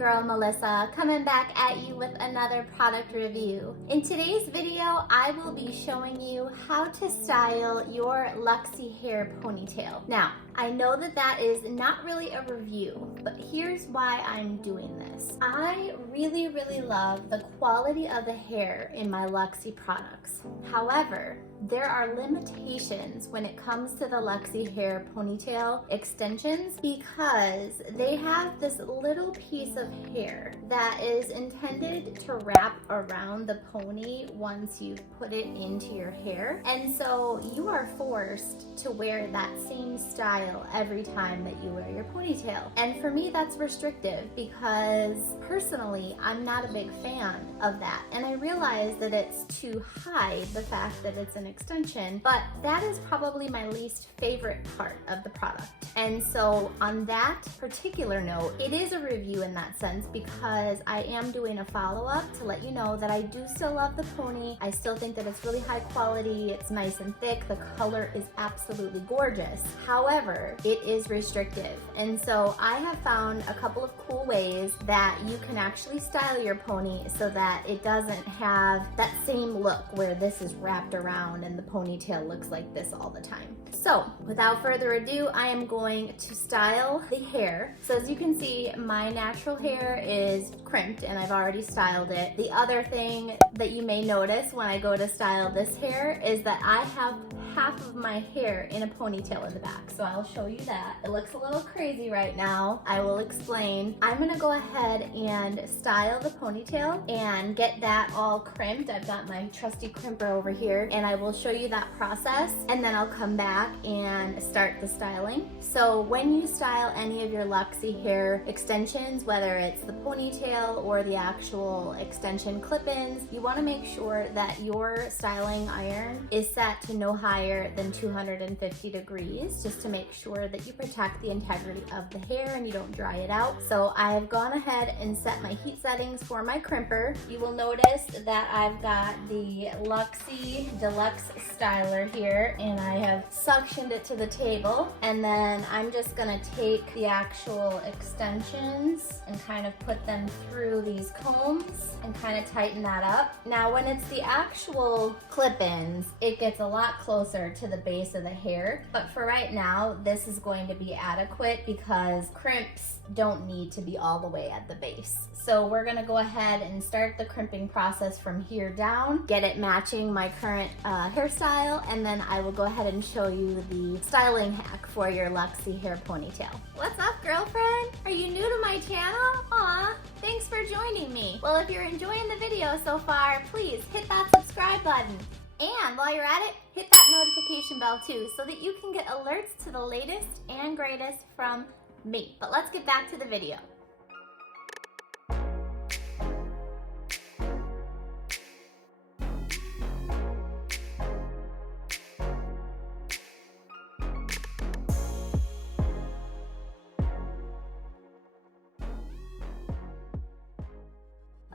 girl Melissa, coming back at you with another product review. In today's video, I will be showing you how to style your Luxy Hair Ponytail. Now, I know that is not really a review, but here's why I'm doing this. I really love the quality of the hair in my Luxy products. However, there are limitations when it comes to the Luxy Hair Ponytail extensions because they have this little piece of hair that is intended to wrap around the pony once you put it into your hair. And so you are forced to wear that same style every time that you wear your ponytail. And for me, that's restrictive because personally, I'm not a big fan of that. And I realize that it's to hide the fact that it's an extension, but that is probably my least favorite part of the product. And so on that particular note, it is a review in that sense because I am doing a follow-up to let you know that I do still love the pony. I still think that it's really high quality, it's nice and thick, the color is absolutely gorgeous. However, it is restrictive. And so I have found a couple of cool ways that you can actually style your pony so that it doesn't have that same look where this is wrapped around and the ponytail looks like this all the time. So without further ado, I am going to style the hair. So as you can see, my natural hair is crimped and I've already styled it. The other thing that you may notice when I go to style this hair is that I have half of my hair in a ponytail in the back. So I'll show you that. It looks a little crazy right now. I will explain. I'm gonna go ahead and style the ponytail and get that all crimped. I've got my trusty crimper over here and I will show you that process and then I'll come back and start the styling. So when you style any of your Luxy hair extensions, whether it's the ponytail or the actual extension clip-ins, you wanna make sure that your styling iron is set to no higher than 250 degrees, just to make sure that you protect the integrity of the hair and you don't dry it out. So I've gone ahead and set my heat settings for my crimper. You will notice that I've got the Luxy Deluxe styler here and I have suctioned it to the table, and then I'm just gonna take the actual extensions and kind of put them through these combs and kind of tighten that up. Now when it's the actual clip-ins, it gets a lot closer to the base of the hair, but for right now this is going to be adequate because crimps don't need to be all the way at the base. So we're gonna go ahead and start the crimping process from here down, get it matching my current hairstyle, and then I will go ahead and show you the styling hack for your Luxy Hair Ponytail. What's up, girlfriend? Are you new to my channel? Aw, thanks for joining me. Well, if you're enjoying the video so far, please hit that subscribe button. And while you're at it, hit that notification bell too so that you can get alerts to the latest and greatest from me. But let's get back to the video.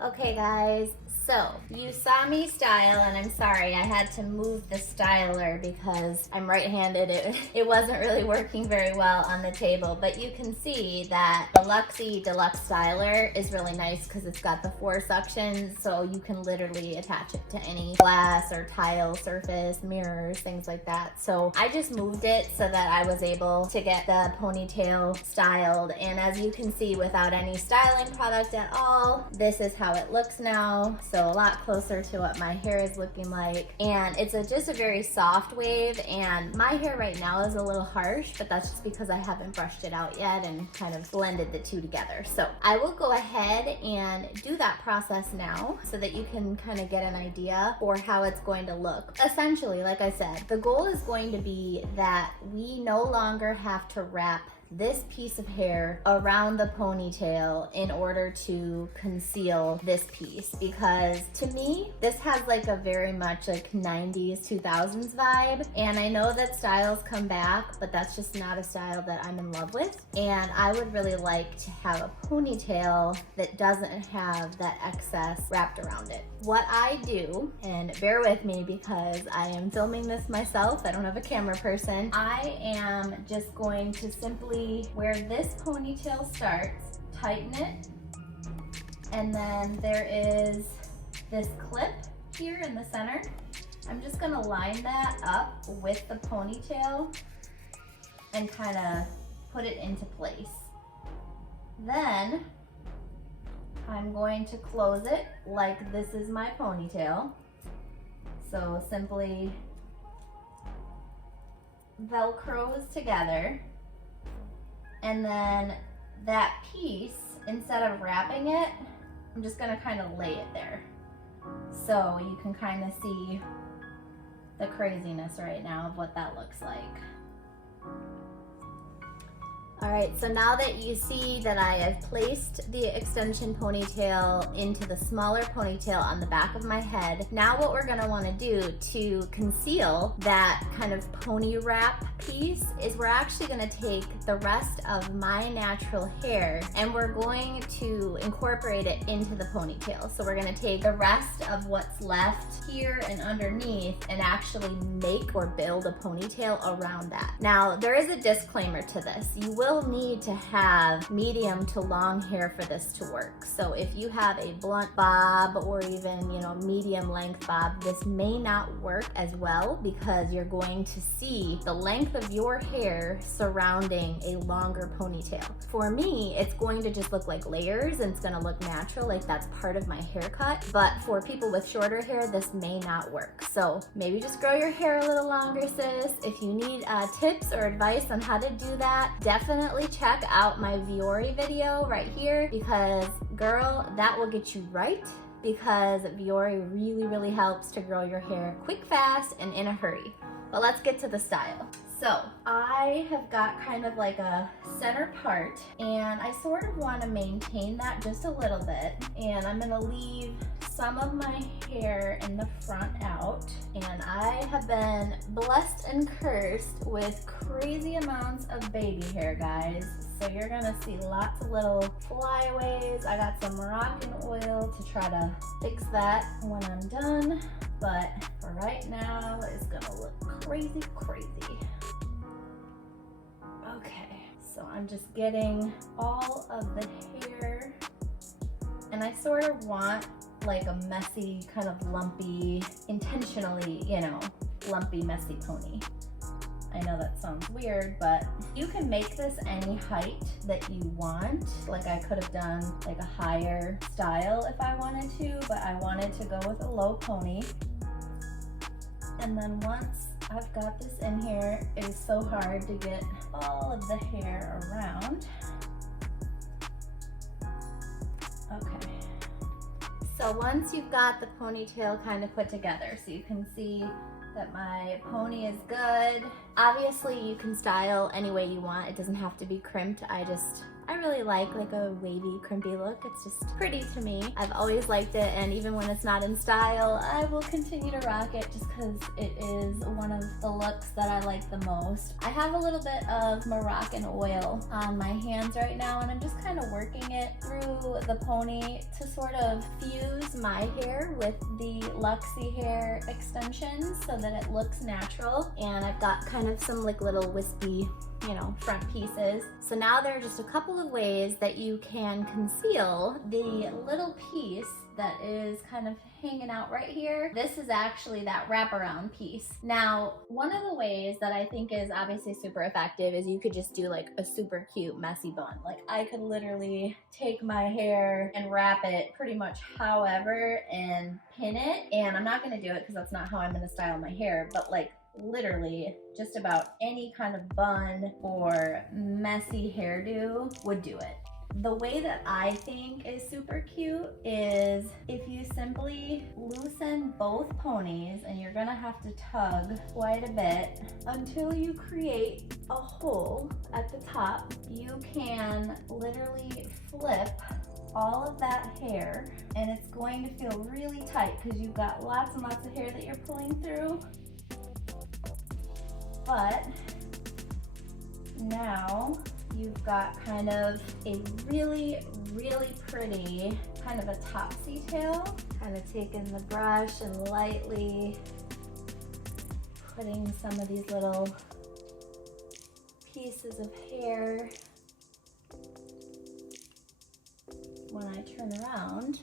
Okay guys, so you saw me style, and I'm sorry, I had to move the styler because I'm right-handed. It wasn't really working very well on the table, but you can see that the Luxy Deluxe styler is really nice because it's got the 4 suctions, so you can literally attach it to any glass or tile surface, mirrors, things like that. So I just moved it so that I was able to get the ponytail styled, and as you can see, without any styling product at all, this is how it looks now. So a lot closer to what my hair is looking like, and it's just a very soft wave, and my hair right now is a little harsh, but that's just because I haven't brushed it out yet and kind of blended the two together. So I will go ahead and do that process now so that you can kind of get an idea for how it's going to look. Essentially, like I said, the goal is going to be that we no longer have to wrap this piece of hair around the ponytail in order to conceal this piece, because to me this has like a very much like 90s 2000s vibe, and I know that styles come back, but that's just not a style that I'm in love with, and I would really like to have a ponytail that doesn't have that excess wrapped around it. What I do, and bear with me because I am filming this myself, I don't have a camera person, I am just going to simply where this ponytail starts, tighten it And then there is this clip here in the center. I'm just gonna line that up with the ponytail and kind of put it into place. Then I'm going to close it like this is my ponytail. So simply Velcros together. And then that piece, instead of wrapping it, I'm just gonna kind of lay it there. So you can kind of see the craziness right now of what that looks like. All right, so now that you see that I have placed the extension ponytail into the smaller ponytail on the back of my head, now what we're gonna wanna do to conceal that kind of pony wrap piece is we're actually gonna take the rest of my natural hair and we're going to incorporate it into the ponytail. So we're gonna take the rest of what's left here and underneath and actually make or build a ponytail around that. Now, there is a disclaimer to this. You will need to have medium to long hair for this to work. So if you have a blunt bob or even, you know, medium length bob, this may not work as well because you're going to see the length of your hair surrounding a longer ponytail. For me, it's going to just look like layers and it's gonna look natural, like that's part of my haircut. But for people with shorter hair, this may not work. So maybe just grow your hair a little longer, sis. If you need tips or advice on how to do that, definitely check out my Viore video right here because girl, that will get you right because Viore really helps to grow your hair quick, fast, and in a hurry. But let's get to the style. So I have got kind of like a center part and I sort of want to maintain that just a little bit, and I'm gonna leave some of my hair in the front out, and I have been blessed and cursed with crazy amounts of baby hair, guys. So you're gonna see lots of little flyaways. I got some Moroccan oil to try to fix that when I'm done, but for right now, it's gonna look crazy. Okay, so I'm just getting all of the hair, and I sort of want like a messy, kind of lumpy, intentionally, you know, lumpy, messy pony. I know that sounds weird, but you can make this any height that you want. Like I could have done like a higher style if I wanted to, but I wanted to go with a low pony. And then once I've got this in here, it is so hard to get all of the hair around. Okay. So once you've got the ponytail kind of put together, so you can see that my pony is good. Obviously you can style any way you want. It doesn't have to be crimped. I really like a wavy, crimpy look. It's just pretty to me. I've always liked it, and even when it's not in style, I will continue to rock it just because it is one of the looks that I like the most. I have a little bit of Moroccan oil on my hands right now, and I'm just kind of working it through the pony to sort of fuse my hair with the Luxy Hair extensions so that it looks natural. And I've got kind of some like little wispy, you know, front pieces. So now there are just a couple of ways that you can conceal the little piece that is kind of hanging out right here. This is actually that wraparound piece. Now, one of the ways that I think is obviously super effective is you could just do like a super cute messy bun. Like I could literally take my hair and wrap it pretty much however and pin it. And I'm not gonna do it because that's not how I'm gonna style my hair, but like literally just about any kind of bun or messy hairdo would do it. The way that I think is super cute is if you simply loosen both ponies, and you're gonna have to tug quite a bit until you create a hole at the top. You can literally flip all of that hair, and it's going to feel really tight because you've got lots and lots of hair that you're pulling through. But now you've got kind of a really pretty kind of a topsy tail. Kind of taking the brush and lightly putting some of these little pieces of hair when I turn around,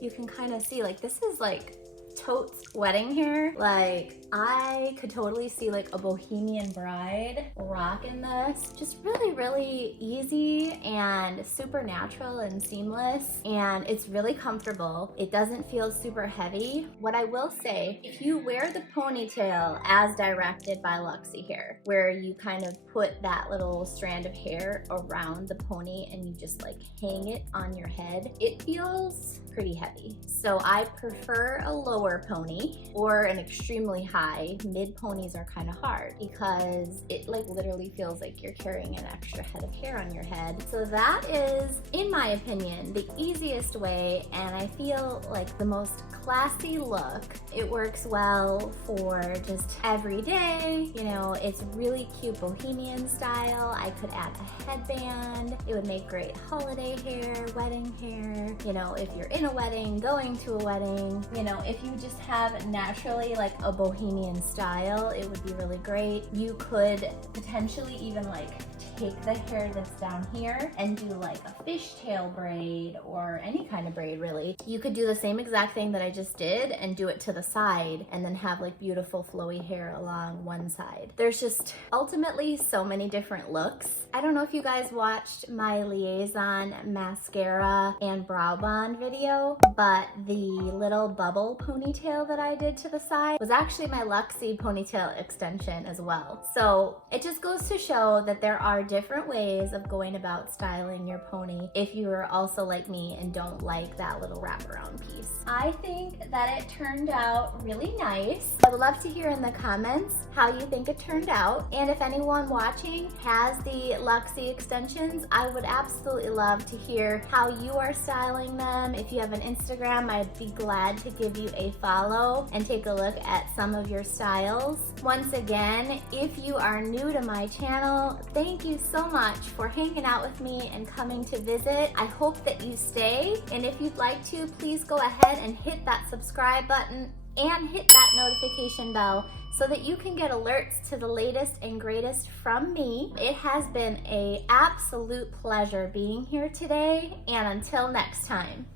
you can kind of see like this is like totes wedding hair. Like I could totally see like a bohemian bride rocking this. Just really easy and super natural and seamless, and it's really comfortable. It doesn't feel super heavy. What I will say, if you wear the ponytail as directed by Luxy Hair, where you kind of put that little strand of hair around the pony and you just like hang it on your head, it feels pretty heavy. So I prefer a lower pony or an extremely high. Mid ponies are kind of hard because it like literally feels like you're carrying an extra head of hair on your head. So that is, in my opinion, the easiest way, and I feel like the most classy look. It works well for just every day. You know, it's really cute bohemian style. I could add a headband. It would make great holiday hair, wedding hair. You know, if you're in a wedding, going to a wedding, you know, if you just have naturally like a bohemian style, it would be really great. You could potentially even like take the hair that's down here and do like a fishtail braid or any kind of braid really. You could do the same exact thing that I just did and do it to the side and then have like beautiful flowy hair along one side. There's just ultimately so many different looks. I don't know if you guys watched my Liaison mascara and brow bond video, but the little bubble ponytail that I did to the side was actually my Luxy ponytail extension as well. So it just goes to show that there are different ways of going about styling your pony if you are also like me and don't like that little wraparound piece. I think that it turned out really nice. I would love to hear in the comments how you think it turned out, and if anyone watching has the Luxy extensions, I would absolutely love to hear how you are styling them. If you have an Instagram, I'd be glad to give you a follow and take a look at some of your styles. Once again, if you are new to my channel, thank you so much for hanging out with me and coming to visit. I hope that you stay, and if you'd like to, please go ahead and hit that subscribe button and hit that notification bell so that you can get alerts to the latest and greatest from me. It has been an absolute pleasure being here today, and until next time.